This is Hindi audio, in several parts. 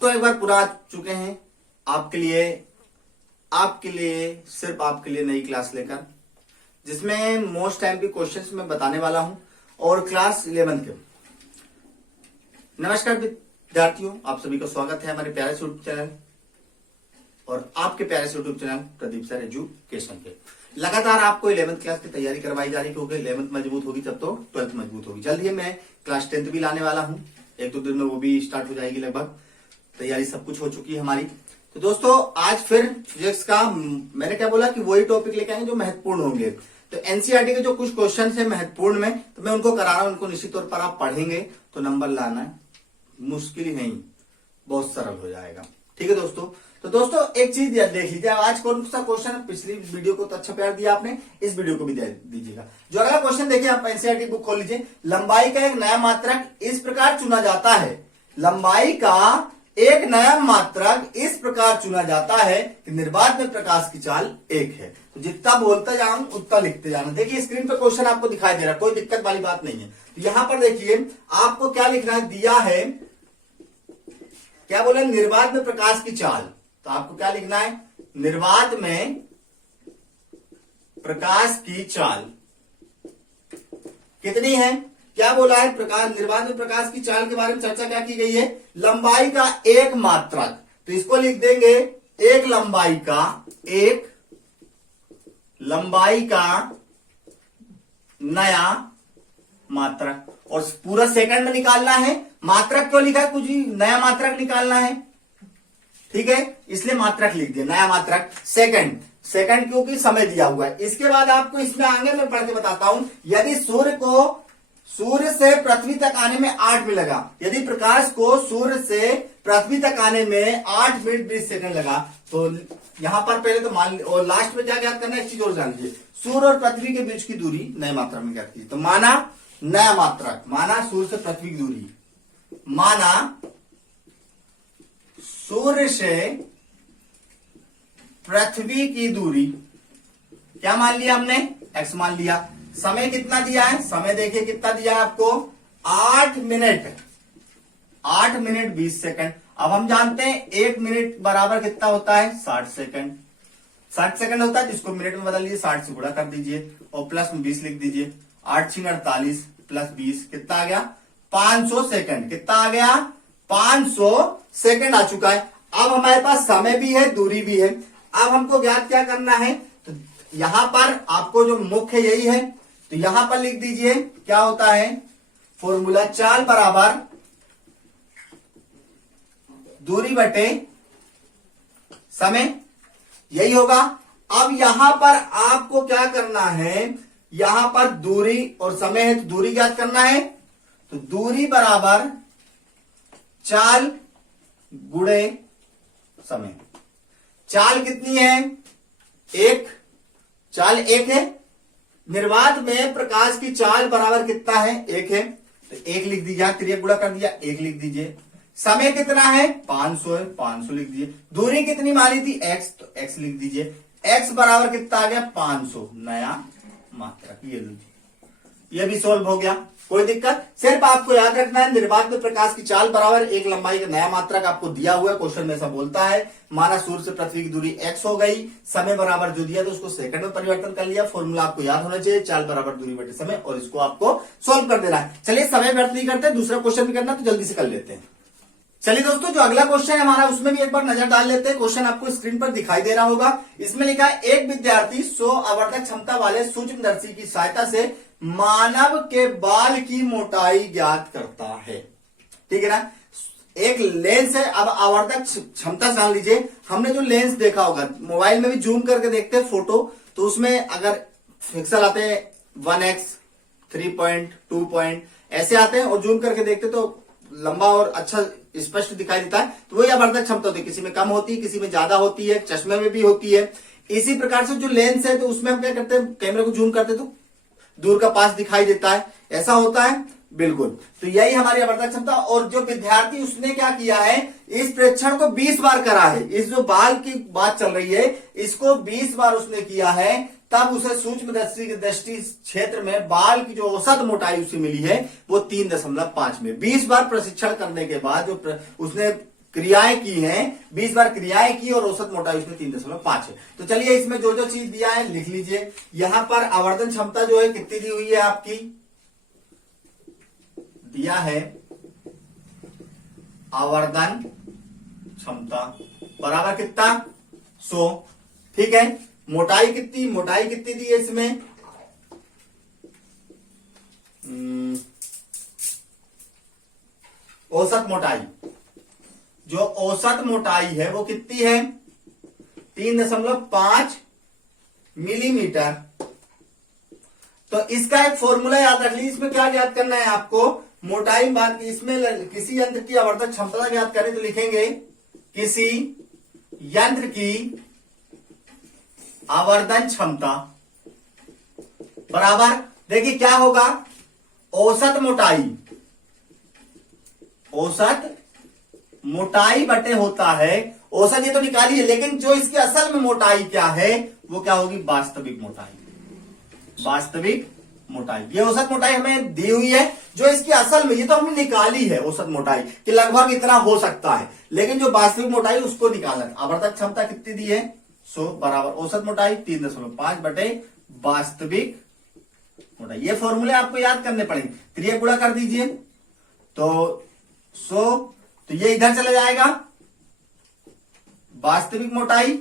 तो एक बार पूरा आ चुके हैं आपके लिए सिर्फ आपके लिए नई क्लास लेकर, जिसमें मोस्ट टाइम के क्वेश्चंस मैं बताने वाला हूं और क्लास 11 के। नमस्कार विद्यार्थियों, आप सभी का स्वागत है हमारे प्यारे से यूट्यूब चैनल और आपके प्यारे से YouTube channel Pradeep sir education पे। लगातार आपको 11th क्लास की तैयारी करवाई जा रही है, 11th मजबूत होगी तब तो 12th मजबूत होगी। जल्दी ही मैं क्लास 10th भी लाने वाला हूं, एक दो दिन में वो भी स्टार्ट हो जाएगी। लगभग तैयारी सब कुछ हो चुकी है हमारी। तो दोस्तों आज फिर फिजिक्स का मैंने क्या बोला कि वही टॉपिक लेके आएंगे जो महत्वपूर्ण होंगे। तो एनसीईआरटी के जो कुछ क्वेश्चन है महत्वपूर्ण में, तो मैं उनको करा रहा हूं। उनको निश्चित तौर पर आप पढ़ेंगे तो नंबर लाना मुश्किल ही नहीं, बहुत सरल हो जाएगा। ठीक है दोस्तों। तो दोस्तों एक चीज देख लीजिए, आज कौन सा क्वेश्चन है। पिछली वीडियो को तो अच्छा प्यार दिया आपने, इस वीडियो को भी दे दीजिएगा। जो अगला क्वेश्चन देखिए, आप एनसीईआरटी बुक खोल लीजिए। लंबाई का एक नया मात्रक इस प्रकार चुना जाता है। लंबाई का एक नया मात्रक इस प्रकार चुना जाता है कि निर्वात में प्रकाश की चाल 1 है। तो जितना बोलता जाऊं उतना लिखते जाना। देखिए स्क्रीन पे क्वेश्चन आपको दिखाई दे रहा है, कोई दिक्कत वाली बात नहीं है। तो यहां पर देखिए आपको क्या लिखना है, दिया है क्या बोले, निर्वात में प्रकाश की चाल। तो आपको क्या लिखना है, निर्वात में प्रकाश की चाल कितनी है। क्या बोला है, प्रकाश निर्वात में प्रकाश की चाल के बारे में चर्चा क्या की गई है, लंबाई का एक मात्रक। तो इसको लिख देंगे एक लंबाई का नया मात्रक। और पूरा सेकंड में निकालना है, मात्रक क्यों लिखा है, कुछ ही नया मात्रक निकालना है। ठीक है, इसलिए मात्रक लिख दिया, नया मात्रक सेकंड क्योंकि समय दिया हुआ है। इसके बाद आपको इसमें आगे मैं पढ़ के बताता हूं। यदि सूर्य से पृथ्वी तक आने में 8 मिनट लगा, यदि प्रकाश को सूर्य से पृथ्वी तक आने में 8 मिनट 20 सेकंड लगा, तो यहां पर पहले तो मान, और लास्ट में क्या ज्ञात करना है, एक चीज और जान लीजिए, सूर्य और पृथ्वी के बीच की दूरी नए मात्रा में ज्ञात कीजिए। तो माना नया मात्रक, माना सूर्य से पृथ्वी की दूरी, माना सूर्य से पृथ्वी की दूरी क्या मान लिया हमने, x मान लिया। समय कितना दिया है, समय देखिए कितना दिया है आपको, 8 मिनट 20 सेकंड। अब हम जानते हैं 1 मिनट बराबर कितना होता है, 60 सेकंड। 60 सेकंड होता है, जिसको मिनट में बदल लीजिए, 60 से गुणा कर दीजिए और प्लस में 20 लिख दीजिए। 8 × 48 प्लस 20 कितना आ गया, 500 सेकंड। कितना आ गया, 500 सेकंड आ चुका है। अब हमारे पास समय भी है, दूरी भी है। अब हमको ज्ञात क्या करना है, तो यहां पर आपको जो मुख्य यही है, तो यहां पर लिख दीजिए क्या होता है, फॉर्मूला चाल बराबर दूरी बटे समय, यही होगा। अब यहां पर आपको क्या करना है, यहां पर दूरी और समय है, तो दूरी ज्ञात करना है। तो दूरी बराबर चाल गुणे समय। चाल कितनी है, 1, चाल 1 है। निर्वात में प्रकाश की चाल बराबर कितना है, 1 है। तो 1 लिख दीजिए, त्रिक गुणा कर दिया, 1 लिख दीजिए। समय कितना है, 500 है, 500 लिख दीजिए। दूरी कितनी मानी थी, x, तो x लिख दीजिए। x बराबर कितना आ गया, 500 नया मात्रक। ये लीजिए, ये भी सोल्व हो गया, कोई दिक्कत। सिर्फ आपको याद रखना है, निर्वात में प्रकाश की चाल बराबर एक लंबाई का नया मात्रक आपको दिया हुआ है, क्वेश्चन में ऐसा बोलता है। माना सूर्य से पृथ्वी की दूरी x हो गई, समय बराबर जो दिया तो उसको सेकंड में परिवर्तन कर लिया। फॉर्मूला आपको याद होना चाहिए, चाल बराबर दूरी बटे समय, और इसको आपको सोल्व कर देना है। चलिए समय व्यर्थ नहीं करते, दूसरा क्वेश्चन भी करना, तो जल्दी से कर लेते हैं। चलिए दोस्तों, जो अगला क्वेश्चन है हमारा, उसमें भी एक बार नजर डाल लेते हैं। क्वेश्चन आपको स्क्रीन पर दिखाई दे रहा होगा। इसमें लिखा है, एक विद्यार्थी 100 आवर्धक क्षमता वाले सूक्ष्मदर्शी की सहायता से मानव के बाल की मोटाई ज्ञात करता है। ठीक है ना, एक लेंस है। अब आवर्धक क्षमता जान लीजिए, हमने जो लेंस देखा होगा, मोबाइल में भी जूम करके देखते हैं फोटो, तो उसमें अगर पिक्सल आते हैं 1x 3 पॉइंट 2 पॉइंट ऐसे आते हैं, और जूम करके देखते तो लंबा और अच्छा स्पष्ट दिखाई देता है। तो वही आवर्धक क्षमता होती है, किसी में कम होती है, किसी में ज्यादा होती है, चश्मे में भी होती है। इसी प्रकार से जो लेंस है, तो उसमें हम क्या करते हैं, कैमरे को जूम करते तो दूर का पास दिखाई देता है, ऐसा होता है बिल्कुल। तो यही हमारी आवर्धक क्षमता। और जो विद्यार्थी उसने क्या किया है, इस प्रेक्षण को 20 बार करा है। इस जो बाल की बात चल रही है, इसको 20 बार उसने किया है। तब उसे सूक्ष्मदर्शी के दृष्टि क्षेत्र में बाल की जो औसत मोटाई उसे मिली है वो 3.5 में। 20 बार प्रशिक्षण करने के बाद जो उसने क्रियाएं की हैं, 20 बार क्रियाएं की और औसत मोटाई उसमें 3.5 है। तो चलिए इसमें जो जो चीज दिया है लिख लीजिए। यहां पर आवर्धन क्षमता जो है कितनी दी हुई है आपकी, दिया है आवर्धन क्षमता बराबर कितना 100, ठीक है। मोटाई कितनी, मोटाई कितनी दी है इसमें, औसत मोटाई, जो औसत मोटाई है वो कितनी है 3.5 मिलीमीटर। तो इसका एक फॉर्मूला याद रख लीजिए। इसमें क्या याद करना है आपको, मोटाई बात, इसमें किसी यंत्र की आवर्धन क्षमता याद करें तो लिखेंगे किसी यंत्र की आवर्धन क्षमता बराबर, देखिए क्या होगा, औसत मोटाई, औसत मोटाई बटे होता है, औसत ये तो निकालिए, लेकिन जो इसकी असल में मोटाई क्या है वो क्या होगी, वास्तविक मोटाई, वास्तविक मोटाई। ये औसत मोटाई हमें दी हुई है, जो इसकी असल में, ये तो हमने निकाली है औसत मोटाई कि लगभग इतना हो सकता है, लेकिन जो वास्तविक मोटाई उसको निकालना है। आवर्धक क्षमता कितनी दी है 100 बराबर औसत मोटाई 3.5 बटे वास्तविक मोटाई। ये फॉर्मूले आपको याद करने पड़ेंगे। त्रिय गुणा कर दीजिए तो 100, तो ये इधर चला जाएगा वास्तविक मोटाई,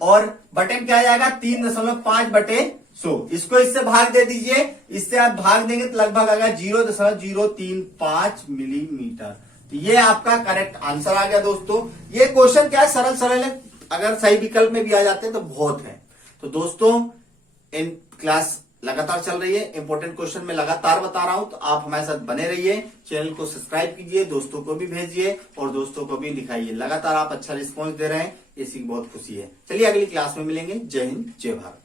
और बटे में क्या आ जाएगा 3.5 बटे 100। इसको इससे भाग दे दीजिए, इससे आप भाग देंगे तो लगभग आएगा 0.035 मिलीमीटर। तो ये आपका करेक्ट आंसर आ गया दोस्तों। ये क्वेश्चन क्या है, सरल सरल है, अगर सही विकल्प में भी आ जाते हैं तो बहुत है। तो दोस्तों इन क्लास लगातार चल रही है, इंपॉर्टेंट क्वेश्चन में लगातार बता रहा हूं, तो आप हमारे साथ बने रहिए। चैनल को सब्सक्राइब कीजिए, दोस्तों को भी भेजिए और दोस्तों को भी दिखाइए। लगातार आप अच्छा रिस्पॉन्स दे रहे हैं, इसी की बहुत खुशी है। चलिए अगली क्लास में मिलेंगे। जय हिंद, जय भारत।